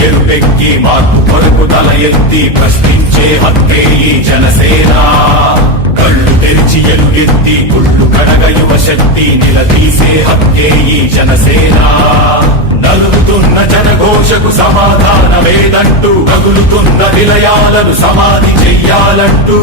ఎరుపెక్కి మార్పు కొరకు తల ఎత్తి ప్రశ్నించే హక్కే ఈ జనసేనా. హక్కే ఈ జనసేన. నలుగుతున్న జనఘోషకు సమాధానమేదంటూ తగులుతున్న నిలయాలను సమాధి చెయ్యాలంటూ.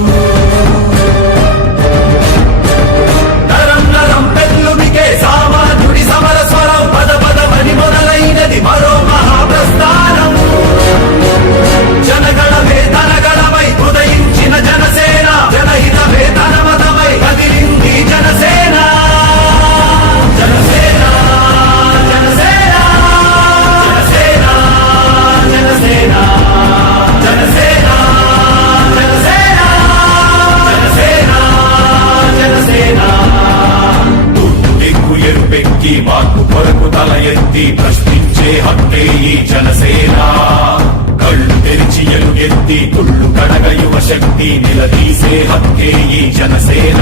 నిలదీసే హక్కే ఈ జనసేన.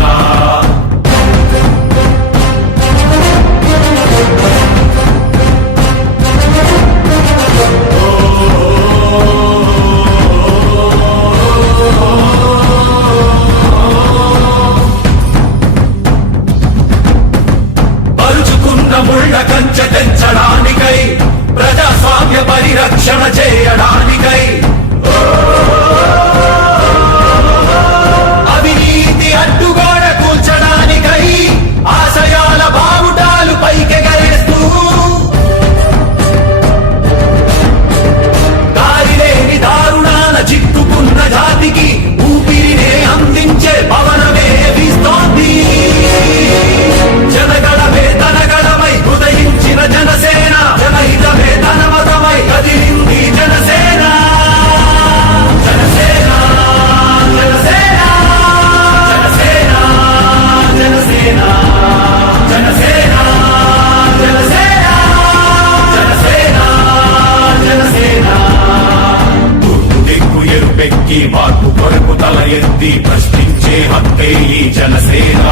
ఎత్తి ప్రశ్నించే హత్తే ఈ జనసేన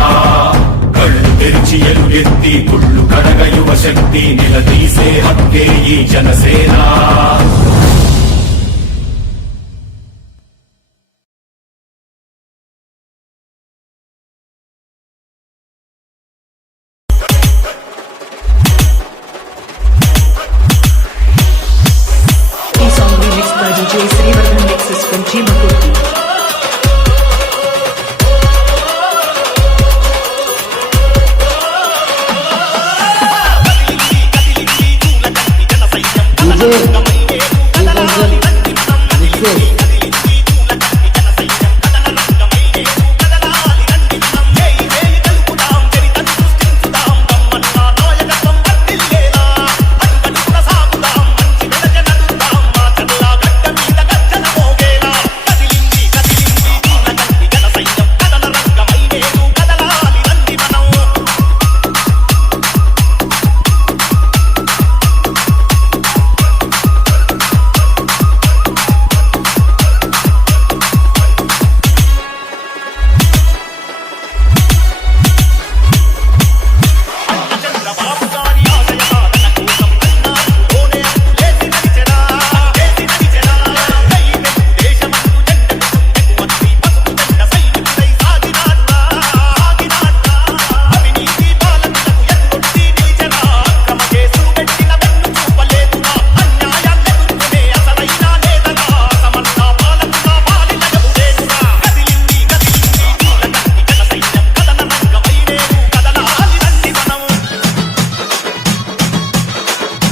కళ్ళు తెరిచి ఎలుగెత్తి గుళ్ళు కడగ యువ శక్తి నిలదీసే హత్తే ఈ జనసేన ఈ song by DJ Srivardan Mixes from Chimapurti.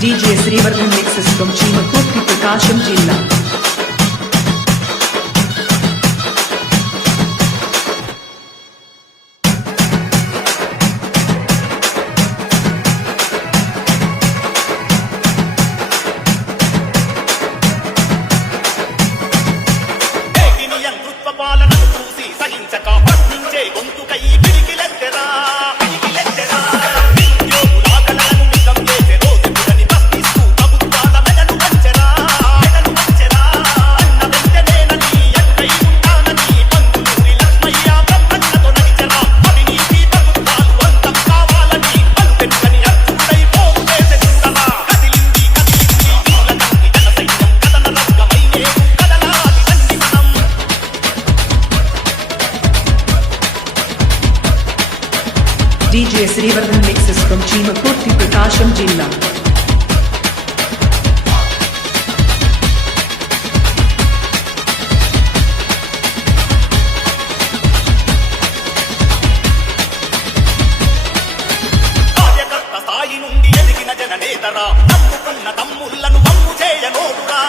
DJ Srivardhan mixes from Chimakurthi Prakasam జిల్లా శ్రీవర్ధన్ మిక్సెస్ ఫ్రమ్ చీమకుర్తి ప్రకాశం జిల్లా స్థాయి నుండి ఎదిగిన జననేతరా తమ్ముకున్న తమ్ముళ్ళను తమ్ము చేయనోడురా.